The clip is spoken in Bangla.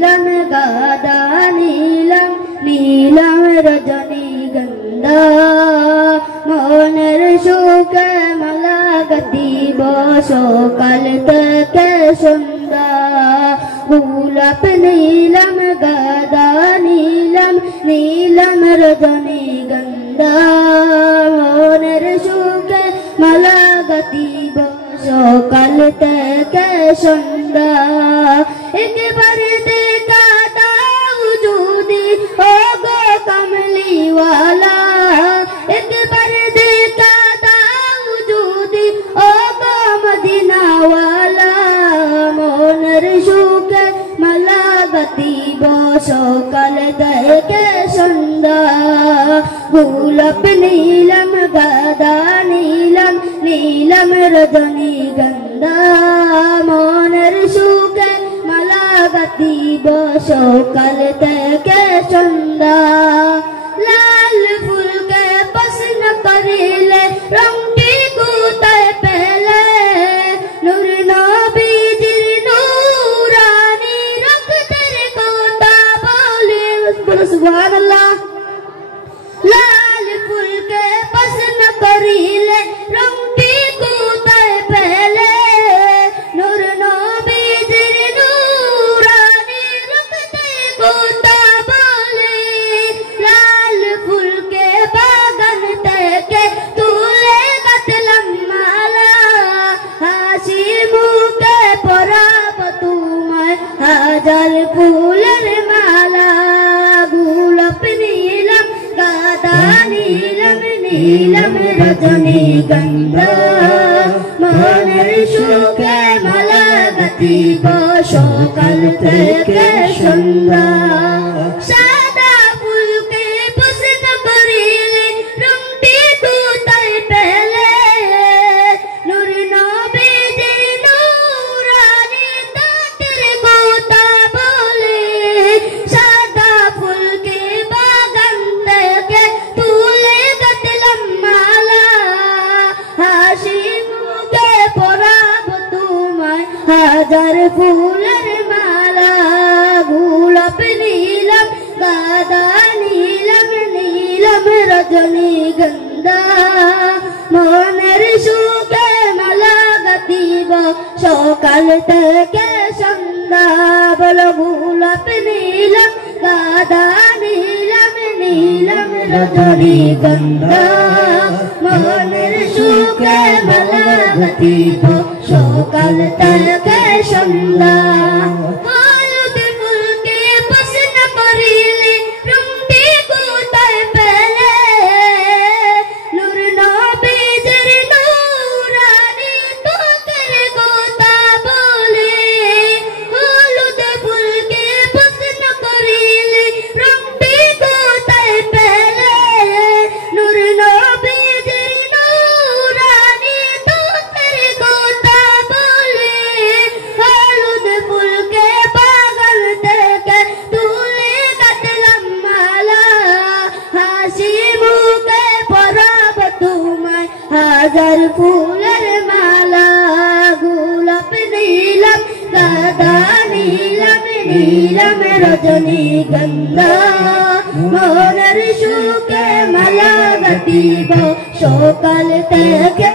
নীলম গাদা নীলম নীলম রজনীগন্ধা মনের সুখে মালা গাঁথিব সকাল থেকে সন্ধ্যা গোলাপ নীলম গাদা নীলম নীলম রজনীগন্ধা মনের সুখে মালা গাঁথিব সকাল থেকে সন্ধ্যা একবার দেখা দাও যদি ও গো কমলিওয়ালা একবার দেখা দাও যদি ও গো মদিনাওয়ালা মনের সুখে মালা গাঁথিব সকাল থেকে সন্ধ্যা গোলাপ নীলম গাদা নীলম নীলম রজনীগন্ধা মনের সুখে মালা গাঁথিব সকাল থেকে সন্ধ্যা লাল ফুলকে পছন্দ করিলে রংটি কোথায় পেলে নূর নবীজির নূরানি রক্তের কথা বলে সুবহানাল্লাহ লাল ফুলকে পছন্দ করিলে রংটি কোথায় পেলে নূর নবীজির নূরানি রক্তের কথা বলে লাল ফুলকে বাগান থেকে তুলে গাঁথলাম মালা হাসি মুখে পরাব তোমায় হাজার ফুলের মালা গোলাপ নীলম গাদা নীলম নীলম রজনীগন্ধা মনের সুখে মালা গাঁথিব সকাল থেকে সন্ধ্যা সাদা ফুলকে পছন্দ করিলে রংটি কোথায় পেলে নূর নবীজির নূরানি দাঁতের কথা বলে সাদা ফুলকে বাগান থেকে তুলে গাঁথলাম মালা হাসি মুখে পরাব তোমায় হাজার ফুলের মালা গোলাপ নীলম গাদা নীলম নীলম রজনীগন্ধা মনের সুখে মালা গাঁথিব সকাল থেকে সন্ধ্যা বলো গোলাপ নীলম গাদা নীলম নীলম রজনীগন্ধা মনের সুখে মালা গাঁথিব সকাল থেকে সন্ধ্যা হলুদ ফুলকে পছন্দ করিলে রংটি কোথায় পেলে নূর নবীজির নূরানি তোকের কথা বলে হলুদ ফুলকে পছন্দ করিলে রংটি কোথায় পেলে নূর নবীজির নূরানি তোকের কথা বলে হলুদ ফুলকে বাগান থেকে তুলে গাঁথলাম মালা হাসি মুখে পরাব তোমায় হাজার ফুলের মালা গোলাপ নীলম গাদা নীলম নীলম রজনীগন্ধা মনের সুখে মালা গাঁথিব সকাল থেকে